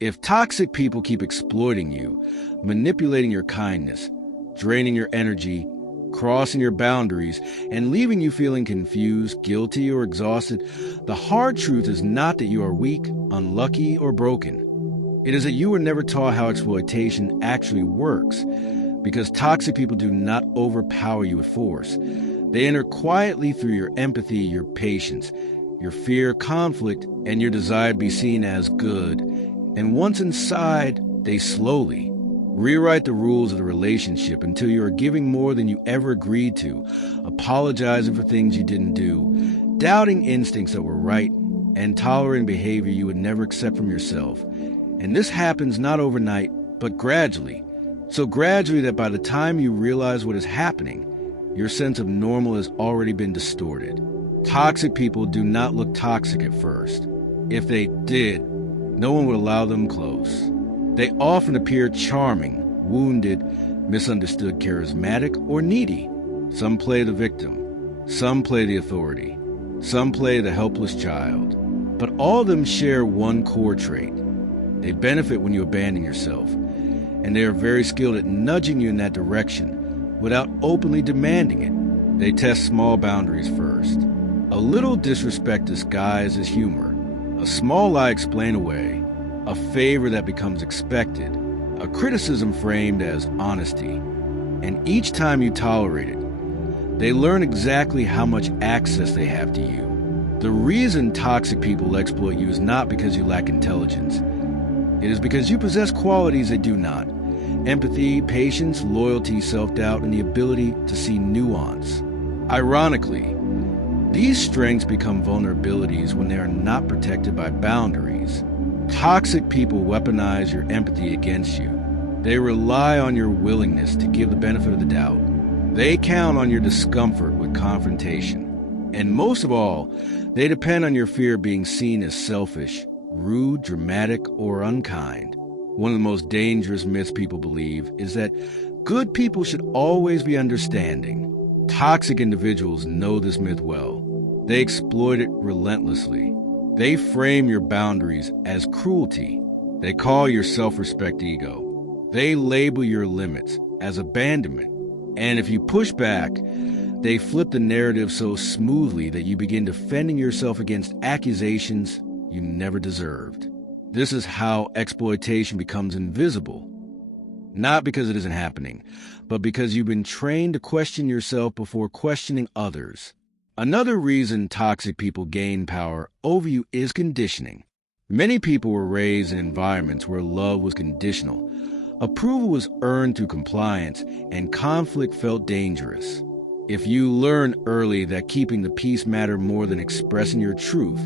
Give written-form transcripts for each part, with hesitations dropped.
If toxic people keep exploiting you, manipulating your kindness, draining your energy, crossing your boundaries, and leaving you feeling confused, guilty, or exhausted, the hard truth is not that you are weak, unlucky, or broken. It is that you were never taught how exploitation actually works, because toxic people do not overpower you with force. They enter quietly through your empathy, your patience, your fear, conflict, and your desire to be seen as good. And once inside, they slowly rewrite the rules of the relationship until you are giving more than you ever agreed to, apologizing for things you didn't do, doubting instincts that were right, and tolerating behavior you would never accept from yourself. And this happens not overnight, but gradually. So gradually that by the time you realize what is happening, your sense of normal has already been distorted. Toxic people do not look toxic at first. If they did, no one would allow them close. They often appear charming, wounded, misunderstood, charismatic, or needy. Some play the victim. Some play the authority. Some play the helpless child. But all of them share one core trait. They benefit when you abandon yourself. And they are very skilled at nudging you in that direction without openly demanding it. They test small boundaries first. A little disrespect disguised as humor. A small lie explained away. A favor that becomes expected, a criticism framed as honesty. And each time you tolerate it, they learn exactly how much access they have to you. The reason toxic people exploit you is not because you lack intelligence. It is because you possess qualities they do not. Empathy, patience, loyalty, self-doubt, and the ability to see nuance. Ironically, these strengths become vulnerabilities when they are not protected by boundaries. Toxic people weaponize your empathy against you. They rely on your willingness to give the benefit of the doubt. They count on your discomfort with confrontation. And most of all, they depend on your fear of being seen as selfish, rude, dramatic, or unkind. One of the most dangerous myths people believe is that good people should always be understanding. Toxic individuals know this myth well. They exploit it relentlessly. They frame your boundaries as cruelty. They call your self-respect ego. They label your limits as abandonment. And if you push back, they flip the narrative so smoothly that you begin defending yourself against accusations you never deserved. This is how exploitation becomes invisible. Not because it isn't happening, but because you've been trained to question yourself before questioning others. Another reason toxic people gain power over you is conditioning. Many people were raised in environments where love was conditional. Approval was earned through compliance, and conflict felt dangerous. If you learn early that keeping the peace mattered more than expressing your truth,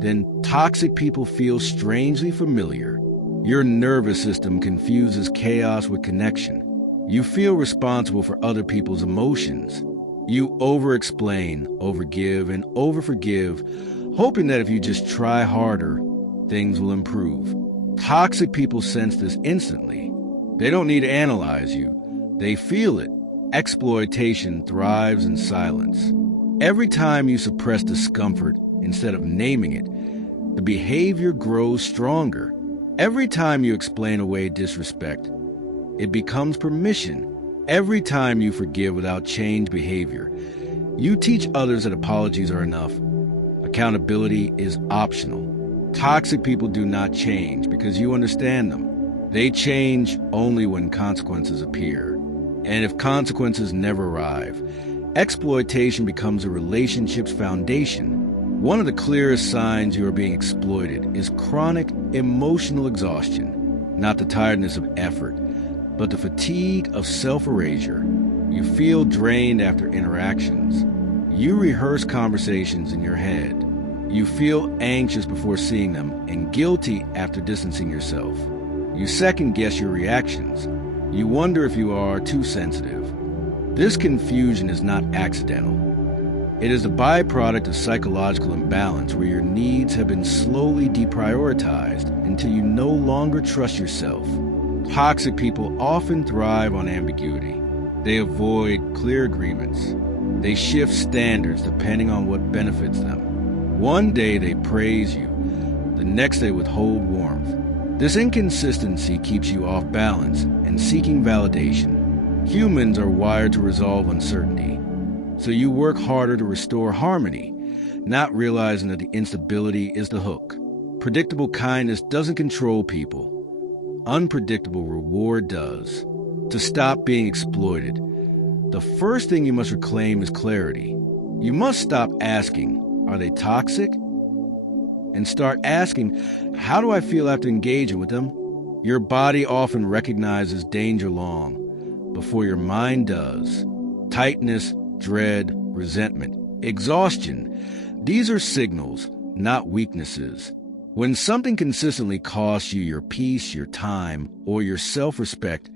then toxic people feel strangely familiar. Your nervous system confuses chaos with connection. You feel responsible for other people's emotions. You over-explain, over-give, and over-forgive, hoping that if you just try harder, things will improve. Toxic people sense this instantly. They don't need to analyze you. They feel it. Exploitation thrives in silence. Every time you suppress discomfort instead of naming it, the behavior grows stronger. Every time you explain away disrespect, it becomes permission. Every time you forgive without change behavior, you teach others that apologies are enough. Accountability is optional. Toxic people do not change because you understand them. They change only when consequences appear. And if consequences never arrive, exploitation becomes a relationship's foundation. One of the clearest signs you are being exploited is chronic emotional exhaustion, not the tiredness of effort, but the fatigue of self-erasure. You feel drained after interactions. You rehearse conversations in your head. You feel anxious before seeing them and guilty after distancing yourself. You second-guess your reactions. You wonder if you are too sensitive. This confusion is not accidental. It is a byproduct of psychological imbalance where your needs have been slowly deprioritized until you no longer trust yourself. Toxic people often thrive on ambiguity. They avoid clear agreements. They shift standards depending on what benefits them. One day they praise you. The next they withhold warmth. This inconsistency keeps you off balance and seeking validation. Humans are wired to resolve uncertainty, so you work harder to restore harmony, not realizing that the instability is the hook. Predictable kindness doesn't control people. Unpredictable reward does. To stop being exploited, the first thing you must reclaim is clarity. You must stop asking, are they toxic? And start asking, how do I feel after engaging with them? Your body often recognizes danger long before your mind does. Tightness, dread, resentment, exhaustion. These are signals, not weaknesses. When something consistently costs you your peace, your time, or your self-respect,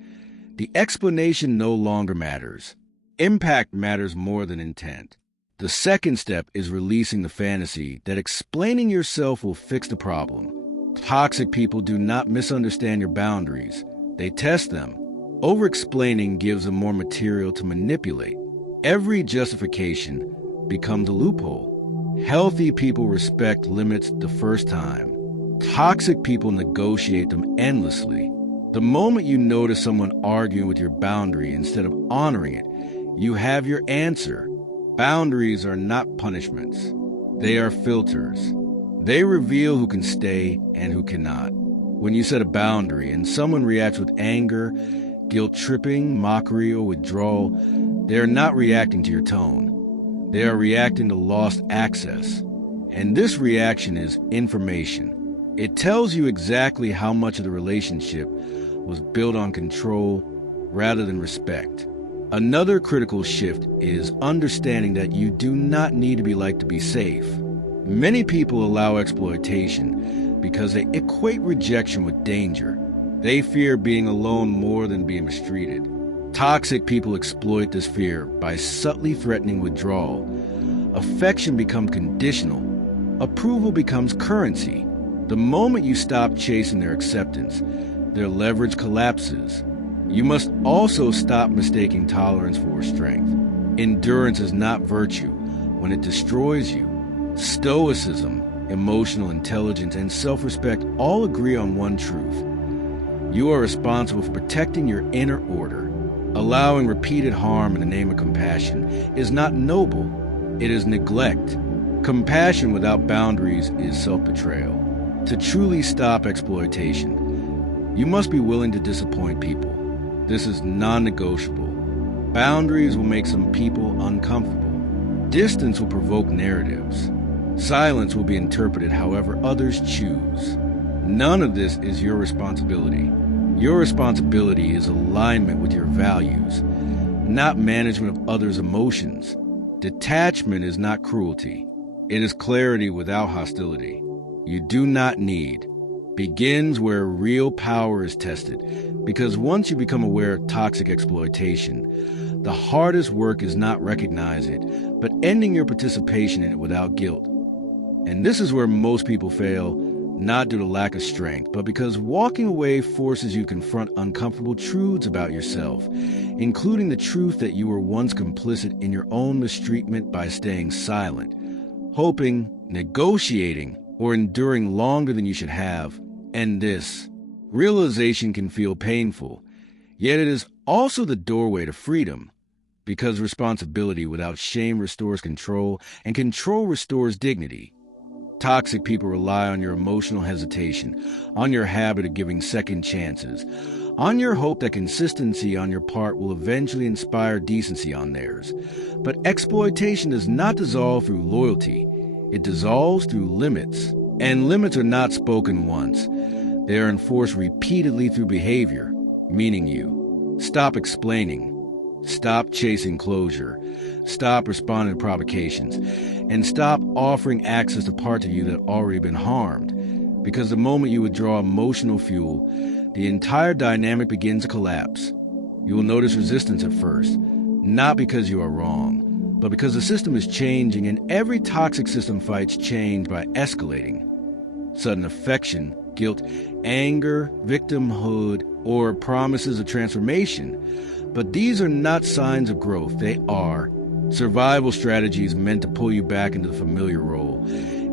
the explanation no longer matters. Impact matters more than intent. The second step is releasing the fantasy that explaining yourself will fix the problem. Toxic people do not misunderstand your boundaries. They test them. Over-explaining gives them more material to manipulate. Every justification becomes a loophole. Healthy people respect limits the first time. Toxic people negotiate them endlessly. The moment you notice someone arguing with your boundary instead of honoring it, you have your answer. Boundaries are not punishments. They are filters. They reveal who can stay and who cannot. When you set a boundary and someone reacts with anger, guilt-tripping, mockery, or withdrawal, they are not reacting to your tone. They are reacting to lost access. And this reaction is information. It tells you exactly how much of the relationship was built on control rather than respect. Another critical shift is understanding that you do not need to be liked to be safe. Many people allow exploitation because they equate rejection with danger. They fear being alone more than being mistreated. Toxic people exploit this fear by subtly threatening withdrawal. Affection becomes conditional. Approval becomes currency. The moment you stop chasing their acceptance, their leverage collapses. You must also stop mistaking tolerance for strength. Endurance is not virtue when it destroys you. Stoicism, emotional intelligence, and self-respect all agree on one truth. You are responsible for protecting your inner order. Allowing repeated harm in the name of compassion is not noble. It is neglect. Compassion without boundaries is self-betrayal. To truly stop exploitation, you must be willing to disappoint people. This is non-negotiable. Boundaries will make some people uncomfortable. Distance will provoke narratives. Silence will be interpreted however others choose. None of this is your responsibility. Your responsibility is alignment with your values, not management of others' emotions. Detachment is not cruelty. It is clarity without hostility. You do not need. Begins where real power is tested, because once you become aware of toxic exploitation, the hardest work is not recognizing it, but ending your participation in it without guilt. And this is where most people fail, not due to lack of strength, but because walking away forces you to confront uncomfortable truths about yourself, including the truth that you were once complicit in your own mistreatment by staying silent, hoping, negotiating, or enduring longer than you should have. And this realization can feel painful, yet it is also the doorway to freedom, because responsibility without shame restores control, and control restores dignity. Toxic people rely on your emotional hesitation, on your habit of giving second chances, on your hope that consistency on your part will eventually inspire decency on theirs. But exploitation does not dissolve through loyalty. It dissolves through limits. And limits are not spoken once. They are enforced repeatedly through behavior, meaning you. Stop explaining. Stop chasing closure. Stop responding to provocations. And stop offering access to parts of you that have already been harmed. Because the moment you withdraw emotional fuel, the entire dynamic begins to collapse. You will notice resistance at first, not because you are wrong, but because the system is changing, and every toxic system fights change by escalating. Sudden affection, guilt, anger, victimhood, or promises of transformation. But these are not signs of growth. They are survival strategies meant to pull you back into the familiar role.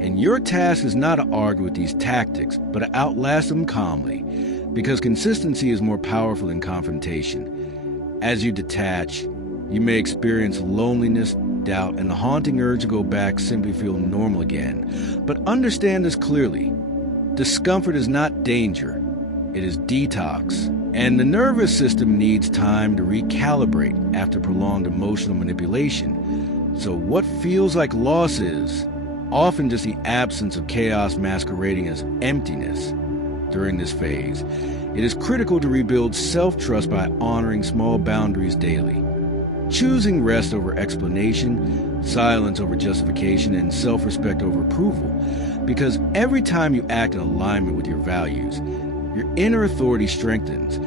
And your task is not to argue with these tactics, but to outlast them calmly, because consistency is more powerful than confrontation. As you detach, you may experience loneliness, doubt, and the haunting urge to go back simply feel normal again. But understand this clearly. Discomfort is not danger. It is detox. And the nervous system needs time to recalibrate after prolonged emotional manipulation. So what feels like loss is often just the absence of chaos masquerading as emptiness. During this phase, it is critical to rebuild self-trust by honoring small boundaries daily, choosing rest over explanation, silence over justification, and self-respect over approval, because every time you act in alignment with your values, your inner authority strengthens,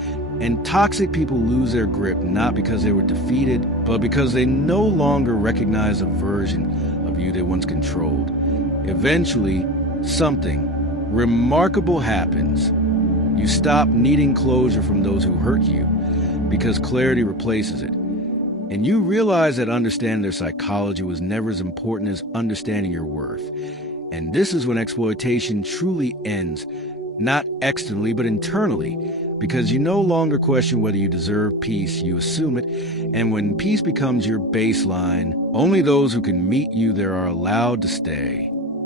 and toxic people lose their grip not because they were defeated, but because they no longer recognize a version of you they once controlled. Eventually, something remarkable happens. You stop needing closure from those who hurt you because clarity replaces it. And you realize that understanding their psychology was never as important as understanding your worth. And this is when exploitation truly ends, not externally, but internally, because you no longer question whether you deserve peace, you assume it. And when peace becomes your baseline, only those who can meet you there are allowed to stay.